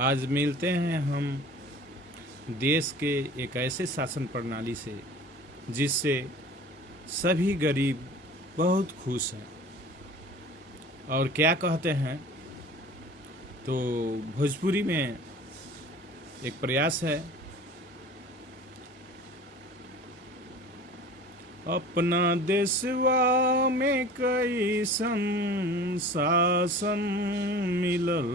आज मिलते हैं हम देश के एक ऐसे शासन प्रणाली से जिससे सभी गरीब बहुत खुश हैं। और क्या कहते हैं, तो भोजपुरी में एक प्रयास है, अपना देशवा में कैसन शासन मिलल,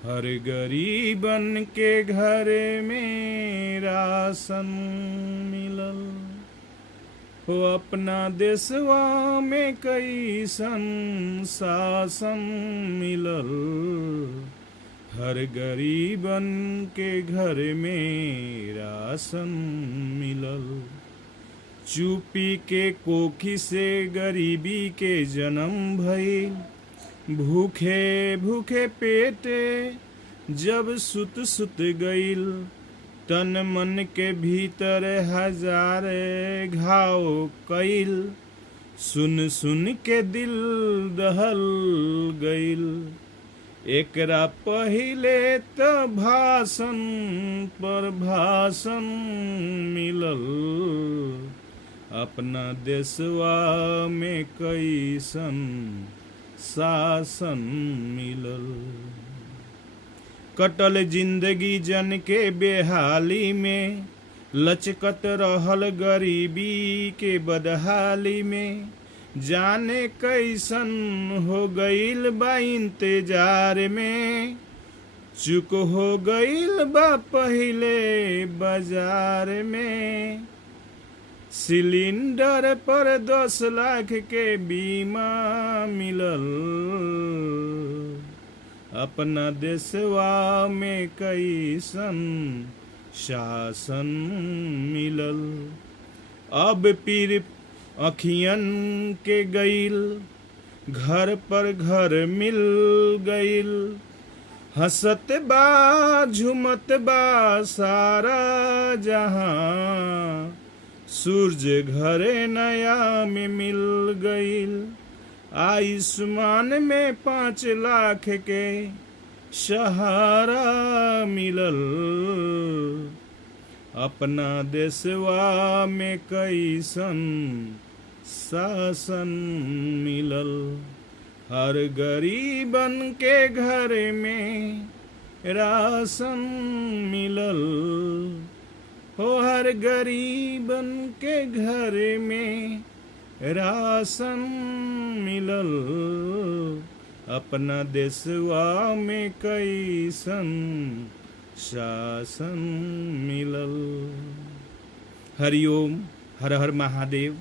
हर गरीबन के घर में राशन मिलल। हो अपना देशवा में कैसन शासन मिलल, हर गरीबन के घर में राशन मिलल। चुपी के कोखी से गरीबी के जन्म भइल, भूखे भूखे पेटे जब सुत सुत गइल, तन मन के भीतर हजार घाव कइल, सुन सुन के दिल दहल गइल। एकरा पहिले त भाषण पर भाषण मिलल, अपना देशवा में कैसन शासन मिलल। कटल जिंदगी जन के बेहाली में, लचकत रहल गरीबी के बदहाली में, जाने कैसन हो गइल बा इंतजार में, चुक हो गइल बा पहिले बाजार में। सिलेंडर पर 10 लाख के बीमा मिलल, अपना देशवा में कैसन शासन मिलल। अब पीर अखियन के गइल, घर पर घर मिल गइल, हंसत बा झुमत बा सारा जहां, सूरज घरे नया में मिल गइल। आयुष्मान में 5 लाख के सहारा मिलल, अपना देशवा में कैसन शासन मिलल। हर गरीबन के घर में राशन मिलल, हो हर गरीबन के घर में राशन मिलल, अपना देशवा में कैसन शासन मिलल। हरिओम, हर हर महादेव।